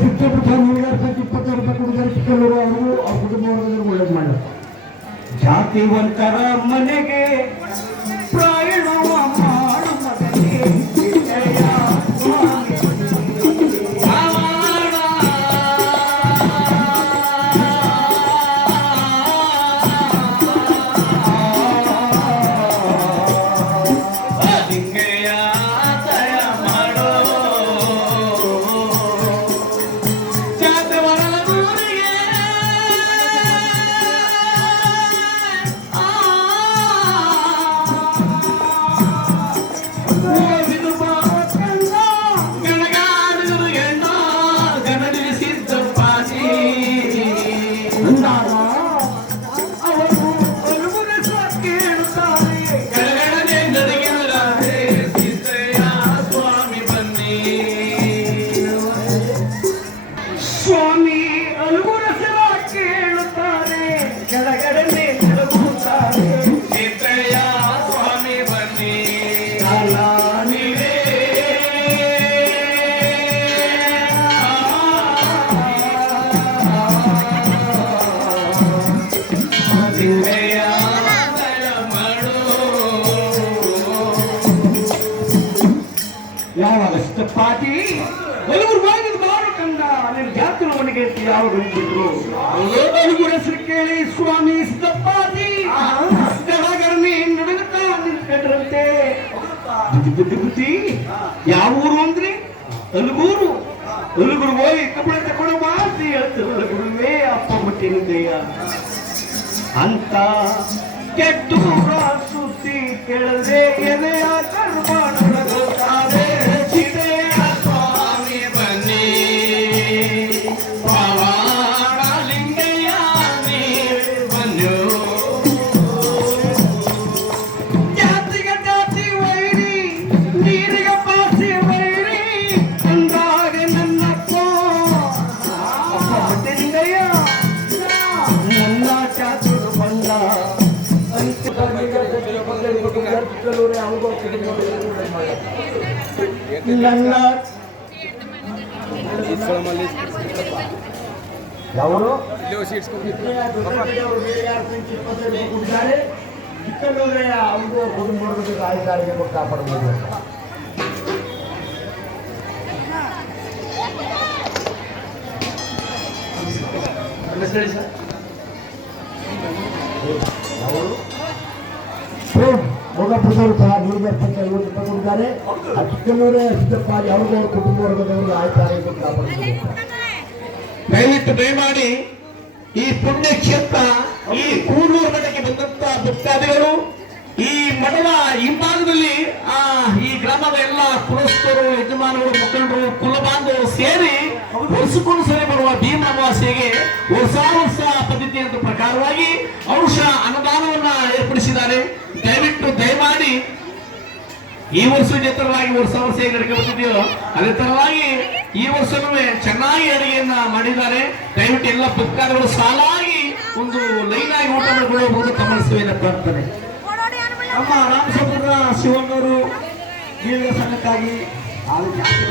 ಸಿಕ್ಕಿಬಿಟ್ಟು ನೀರಿಗಾರ್ಸಕ್ಕೆ 20 ರೂಪಾಯಿ ಕೊಡಿದ್ದಾರೆ ಚಿಕ್ಕಲ್ಲೂರು ಅವರು ಅವ್ರ ಕುಟುಂಬ ವರ್ಗದವರು ಒಳ್ಳೇದು ಮಾಡಿದ್ರು. ಜಾತಿವಂತರ ಮನೆಗೆ ಪ್ರಾಯಣವ ಮಾಡು ಮಗನೇ ವಿಜಯ ಸ್ವಾಮಿ. ಸ್ವಾಮಿ ಅಲುಗುರಸರ ಕೇಳುತ್ತಾರೆ ಕೆಳಗಡೆ ನಡುಗುತ್ತಾರೆ. ಸಿದ್ದಯ್ಯ ಸ್ವಾಮಿ ಬನ್ನಿ ಯಾವಾಗ ಪಾಟಿ ಜಾತಿ ಮನೆಗೆ ಯಾವ ಬಂದಿದ್ರು ಹೆಸರು ಕೇಳಿ ಸ್ವಾಮಿ ಸಿದ್ದಪ್ಪಾಜಿ ಗಡಗಡನೆ ನಡುಗುತ್ತಾ ನಿಂತ್ಕೊಂಡ್ರಂತೆ. ಬುದ್ಧಿ ಯಾವ ಊರು ಅಂದ್ರಿ? ಅಲುಗೂರು. ಅಲುಗುರು ಹೋಗಿ ಕಬ್ಬಳ ತಗೊಂಡು ಮಾಸಿ ಹೇಳ್ತಾರೆ. ಅಲುಗುರುವೇ ಅಪ್ಪ ಮುಟ್ಟಿನಿದೆಯ ಅಂತ ಕೆಟ್ಟು ಸುದ್ದಿ ಕೇಳದೆ ಎದೆಯ ಕರ್ಮ ನಡುಗುತ್ತಾರೆ. ಅವರು ಚಿಕ್ಕಲ್ಲೂರೇ ಅವರು ಕುಟುಂಬ ರಾಯಕಾರಿಗೆ ಕೊಟ್ಟು ಕಾಪಾಡಬಹುದು. ಮೊಗಪುರದವರು ಸಹ ನೀರಿಗಾರ್ಸಕ್ಕೆ 50 ರೂಪಾಯಿ ಕೊಟ್ಟಿದ್ದಾರೆ. ಆ ಚಿಕ್ಕಲ್ಲೂರೇ ಸಿದ್ದಪ್ಪಾಜಿ ಅವ್ರಿಗೂ ಅವ್ರ ಕುಟುಂಬ ವರ್ಗದವರು ರಾಯಕಾರಿಗೆ ಕೊಟ್ಟು ಕಾಪಾಡಬಹುದು. ದಯವಿಟ್ಟು ದಯಮಾಡಿ ಈ ಪುಣ್ಯ ಕ್ಷೇತ್ರ ಈ ಕೂಡ್ಲೂರು ಮಠಕ್ಕೆ ಬಂದಂತ ಭಕ್ತಾದಿಗಳು ಈ ಮಠದ ಹಿಂಭಾಗದಲ್ಲಿ ಈ ಗ್ರಾಮದ ಎಲ್ಲ ಕುಲಸ್ಥರು, ಯಜಮಾನರು, ಮುಖಂಡರು, ಕುಲಬಾಂಧವರು ಸೇರಿ ವರ್ಷಕ್ಕೊಂದು ಸರಿ ಬರುವ ಭೀಮ ಅಮಾವಾಸ್ಯೆಗೆ ಹೊಸ ಪದ್ಧತಿಯ ಪ್ರಕಾರವಾಗಿ ಔಷ ಅನುದಾನವನ್ನ ಏರ್ಪಡಿಸಿದ್ದಾರೆ. ದಯವಿಟ್ಟು ದಯಮಾಡಿ ಈ ವರ್ಷ ತರವಾಗಿ ವರ್ಷ ಹೇಗೆ ಅಡುಗೆ ಬಂದಿದೆಯೋ ಅದೇ ತರವಾಗಿ ಈ ವರ್ಷನೂ ಚೆನ್ನಾಗಿ ಅಡುಗೆಯನ್ನ ಮಾಡಿದ್ದಾರೆ. ದಯವಿಟ್ಟು ಎಲ್ಲ ಭಕ್ತಾದಿಗಳು ಸಾಲಾಗಿ ಒಂದು ಲೈನ್ ಆಗಿ ಊಟ ಮಾಡಿಕೊಳ್ಳಬಹುದು ತಮ್ಮ ಸೇವೆಯನ್ನು ಪ್ರಾರ್ಥನೆ. ನಮ್ಮ ರಾಮಸಮುದ್ರ ಶಿವಣ್ಣವರು ಸಂಘಕ್ಕಾಗಿ